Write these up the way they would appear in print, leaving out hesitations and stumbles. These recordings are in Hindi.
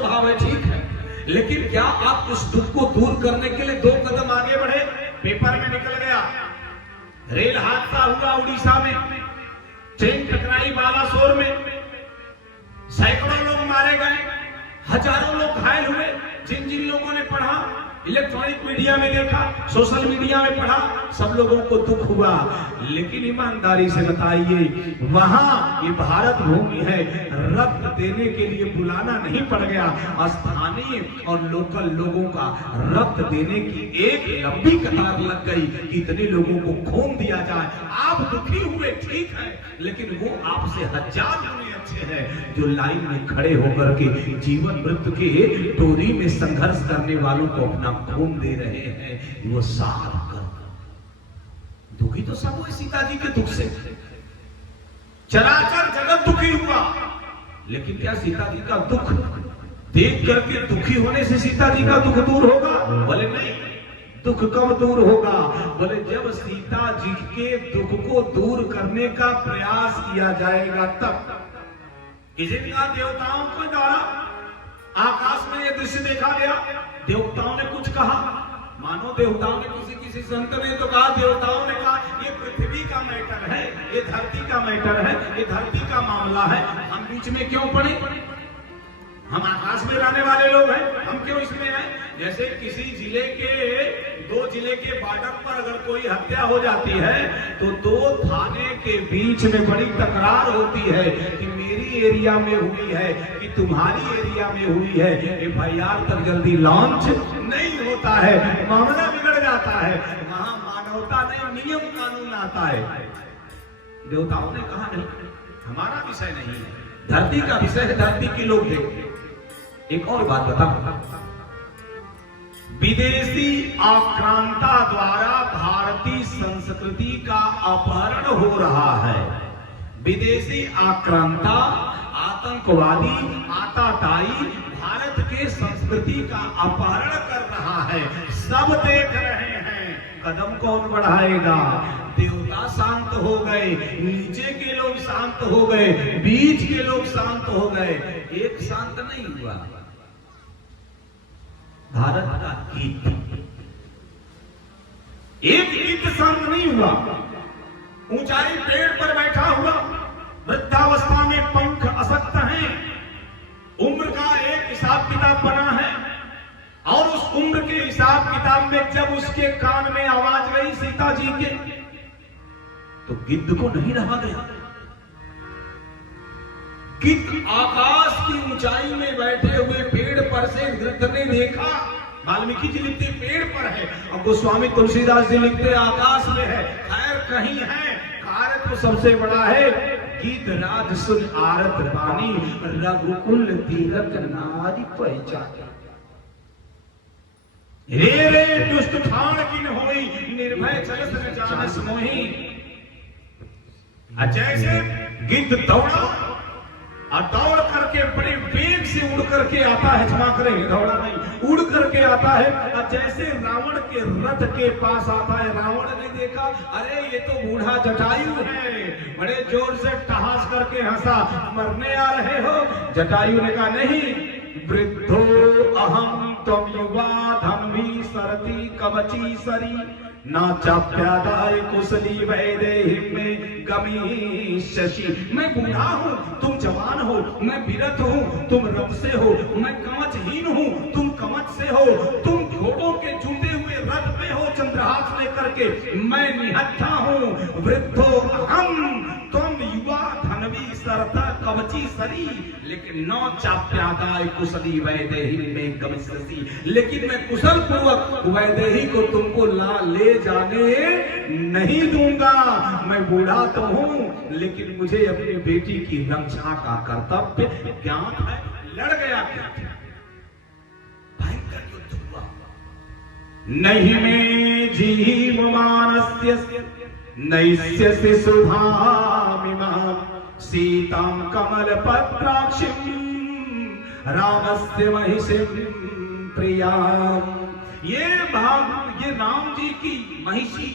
स्वभाव है, ठीक है, लेकिन क्या आप उस दुख को दूर करने के लिए 2 कदम आगे बढ़े? पेपर में निकल गया, रेल हादसा हुआ उड़ीसा में, ट्रेन टकराई बालासोर में, सैकड़ों लोग मारे गए, हजारों लोग घायल हुए। जिन जिन लोगों ने पढ़ा, इलेक्ट्रॉनिक मीडिया में देखा, सोशल मीडिया में पढ़ा, सब लोगों को दुख हुआ। लेकिन ईमानदारी से बताइए, वहां ये भारत भूमि है, रक्त देने के लिए बुलाना नहीं पड़ गया। स्थानीय और लोकल लोगों का रक्त देने की एक लंबी कतार लग गई। कितने लोगों को खून दिया जाए। आप दुखी हुए, ठीक है, लेकिन वो आपसे हजार गुने अच्छे हैं जो लाइन में खड़े होकर के जीवन मृत्यु के डोरी में संघर्ष करने वालों को अपना खून दे रहे हैं। वो साथ कर दुखी तो सब हुए सीता जी के दुख से, चराचर जगत दुखी हुआ, लेकिन क्या सीता जी का दुख देख करके दुखी होने से सीता जी का दुख दूर होगा? बोले नहीं। दुख कब दूर होगा? बोले जब सीता जी के दुख को दूर करने का प्रयास किया जाएगा तब। किसी ने कहा देवताओं के द्वारा आकाश में यह दृश्य देखा गया, देवताओं ने कुछ कहा, मानो देवताओं ने किसी संत ने तो कहा, देवताओं ने कहा ये पृथ्वी का मैटर है, ये धरती का मैटर है, ये धरती का मामला है, हम बीच में क्यों पड़े? हम आकाश में रहने वाले लोग हैं, हम क्यों इसमें हैं? जैसे किसी जिले के 2 जिले के बॉर्डर पर अगर कोई हत्या हो जाती है तो 2 थाने के बीच में बड़ी तकरार होती है कि मेरी एरिया में हुई है कि तुम्हारी एरिया में हुई है। FIR तक जल्दी लॉन्च नहीं होता है, मामला बिगड़ जाता है। वहां मानवता नहीं, नियम कानून आता है। देवताओं ने कहा नहीं, हमारा विषय नहीं है, धरती का विषय है, धरती के लोग देखें। एक और बात बताओ, विदेशी आक्रांता द्वारा भारतीय संस्कृति का अपहरण हो रहा है। विदेशी आक्रांता, आतंकवादी, आताताई भारत के संस्कृति का अपहरण कर रहा है। सब देख रहे हैं, कदम कौन बढ़ाएगा? देवता शांत हो गए, नीचे के लोग शांत हो गए, बीच के लोग शांत हो गए, एक शांत नहीं हुआ। भारत का गीत, एक गीत शांत नहीं हुआ। ऊंचाई पेड़ पर बैठा हुआ, वृद्धावस्था में पंख असक्त हैं, उम्र का एक हिसाब किताब बना है, और उस उम्र के हिसाब किताब में जब उसके कान में आवाज गई सीता जी के, तो गिद्ध को नहीं रहा गया। गिद्ध आकाश की ऊंचाई में बैठे हुए पेड़ पर से वृद्ध ने देखा। वाल्मीकि जी लिखते पेड़ पर है, और गोस्वामी तुलसीदास जी लिखते आकाश में है। खैर कहीं है, कार्य तो सबसे बड़ा है। गिद्ध राज सुन आरत बानी, रघुकुल तिलक नारी पहचान। रे रे दुष्ट ठाण किन होई, निर्भय चलत न जानस मोही। जैसे गिद्ध दौड़ा और दौड़ करके बड़े वेग से उड़ करके आता है, क्षमा करें दौड़ा नहीं, उड़ करके आता है, और जैसे रावण के रथ के पास आता है, रावण ने देखा अरे ये तो बूढ़ा जटायु है, बड़े जोर से ठहास करके हंसा, मरने आ रहे हो? जटायु ने कहा नहीं, वृद्धो अहम त्वं युवा धम्मी सरती कवची सरी, ना चाप्यादाय कुशली वैदेही में गमी शशि। मैं बूढ़ा हूँ, तुम जवान हो, मैं विरत हूँ, तुम रथ से हो, मैं कवचहीन हूँ, तुम कवच से हो, तुम घोड़ों के जुटे हुए रथ पे हो चंद्रहास लेकर के, मैं निहत्था हूँ। वृद्धो अहम तुम युवा धनवी सरता कवची सरी, लेकिन नौ चाप्यादाय कुशली वैदेही में गमी शशि, लेकिन मैं कुशल पूर्वक वैदेही को तुमको ले जाने नहीं दूंगा। मैं बूढ़ा तो हूं, लेकिन मुझे अपनी बेटी की रक्षा का कर्तव्य ज्ञात है। लड़ गया, भयंकर युद्ध हुआ। नहीं में जीव मानस्य नैस्य सुधामिमां सीतां कमल पत्राक्षिं रामस्य महिषीं प्रियां। ये राम जी की महिषी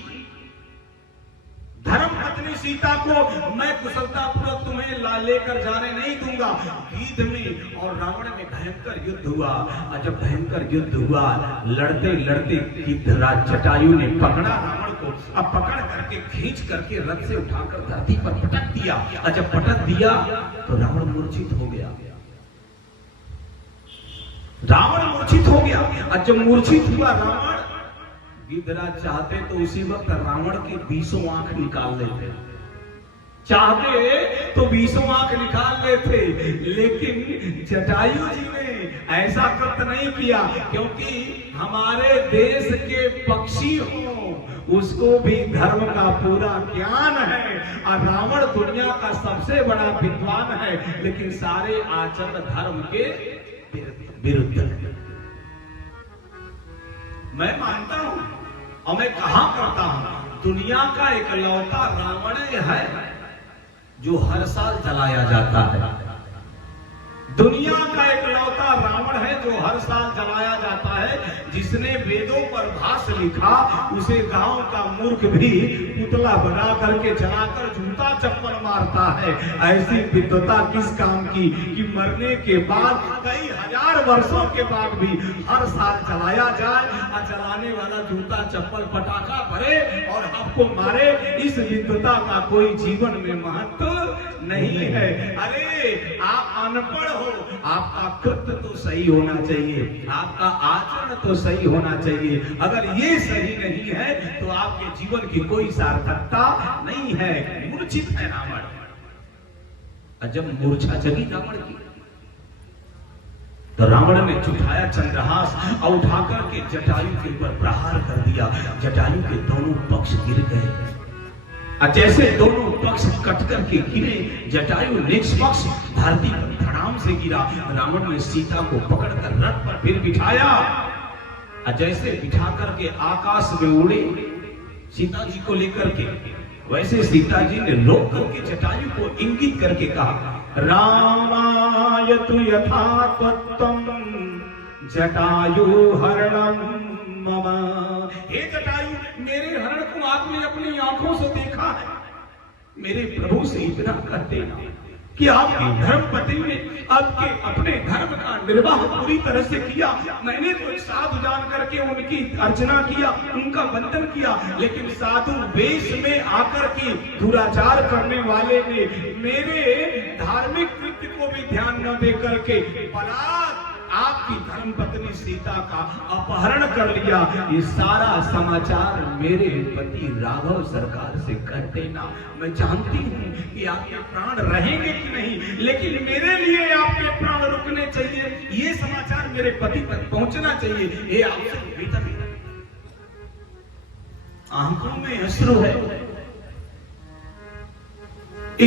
धर्म पत्नी सीता को मैं कुशलतापूर्वक तुम्हें लेकर जाने नहीं दूंगा। गीध में और रावण में भयंकर युद्ध हुआ, और जब भयंकर युद्ध हुआ, लड़ते लड़ते गिद्धराज जटायु ने पकड़ा रावण को। अब पकड़ करके खींच करके रथ से उठाकर धरती पर पटक दिया, और जब पटक दिया तो रावण मूर्छित हो गया। रावण मूर्छित हो गया, और जब मूर्छित हुआ रावण, गिद्धराज चाहते तो उसी वक्त रावण की 20 आंख निकाल लेते, चाहते तो 20 आंख निकाल लेते, लेकिन जटायु जी ने ऐसा कृत्य नहीं किया, क्योंकि हमारे देश के पक्षी हो, उसको भी धर्म का पूरा ज्ञान है, और रावण दुनिया का सबसे बड़ा विद्वान है, लेकिन सारे आचरण धर्म के विरुद्ध है। मैं मानता हूं और मैं कहा करता हूं, दुनिया का इकलौता रावण है जो हर साल जलाया जाता है। दुनिया का इकलौता रावण है जो हर साल जलाया जाता है। जिसने वेदों पर भाष्य लिखा, उसे गांव का मूर्ख भी पुतला बना करके जलाकर जूता चप्पल मारता है। ऐसी विद्वता किस काम की कि मरने के बाद कई हजार वर्षों के बाद भी हर साल जलाया जाए, और जलाने वाला जूता चप्पल पटाखा भरे और आपको मारे। इस विद्वता का कोई जीवन में महत्व नहीं है। अरे आप अनपढ़ हो, आपका कृत्य तो सही होना चाहिए, आपका आचरण तो सही होना चाहिए। अगर ये सही नहीं है तो आपके जीवन की कोई सार्थकता नहीं है। मूर्छित है रावण, जब मूर्छा जगी रावण की, तो रावण ने उठाया चंद्रहास और उठाकर के जटायु के ऊपर प्रहार कर दिया। जटायु के दोनों पक्ष गिर गए, जैसे दोनों पक्ष कट करके गिरे, जटायु निष्पक्ष धरती पर धड़ाम से गिरा। रावण ने सीता को पकड़कर रथ पर फिर बिठाया, जैसे बिठा करके आकाश में उड़े सीता जी को लेकर के, वैसे सीता जी ने रोक करके जटायु को इंगित करके कहा, रामाय तु यथा त्वत्तम जटायु हरणम मम। हे जटायु, मेरे हरण को आपने अपनी आंखों से देखा है, मेरे प्रभु से इतना कर देना कि आपकी धर्म पत्नी ने आपके अपने धर्म का निर्वाह पूरी तरह से किया। मैंने तो साधु जान करके उनकी अर्चना किया, उनका वंदन किया, लेकिन साधु वेश में आकर के दुराचार करने वाले ने मेरे धार्मिक कृत्य को भी ध्यान न दे करके बलात् आपकी धर्म पत्नी सीता का अपहरण कर लिया। ये सारा समाचार मेरे पति राघव सरकार से कर देना। मैं जानती हूँ कि आपके प्राण रहेंगे कि नहीं, लेकिन मेरे लिए आपके प्राण रुकने चाहिए। ये समाचार मेरे पति तक पहुंचना चाहिए। ये आपसे निवेदन है। आंखों में अश्रु है,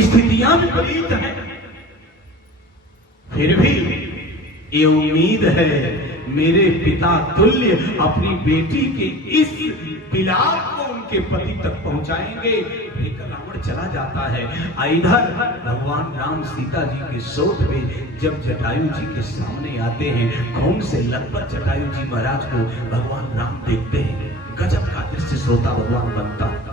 स्थितियां विपरीत है, फिर भी ये उम्मीद है मेरे पिता तुल्य अपनी बेटी के इस विलाप को उनके पति तक पहुंचाएंगे। रावण चला जाता है। इधर भगवान राम सीता जी के शोध में जब जटायु जी के सामने आते हैं, खून से लथपथ जटायु जी महाराज को भगवान राम देखते हैं। गजब का दृश्य श्रोता भगवान बनता।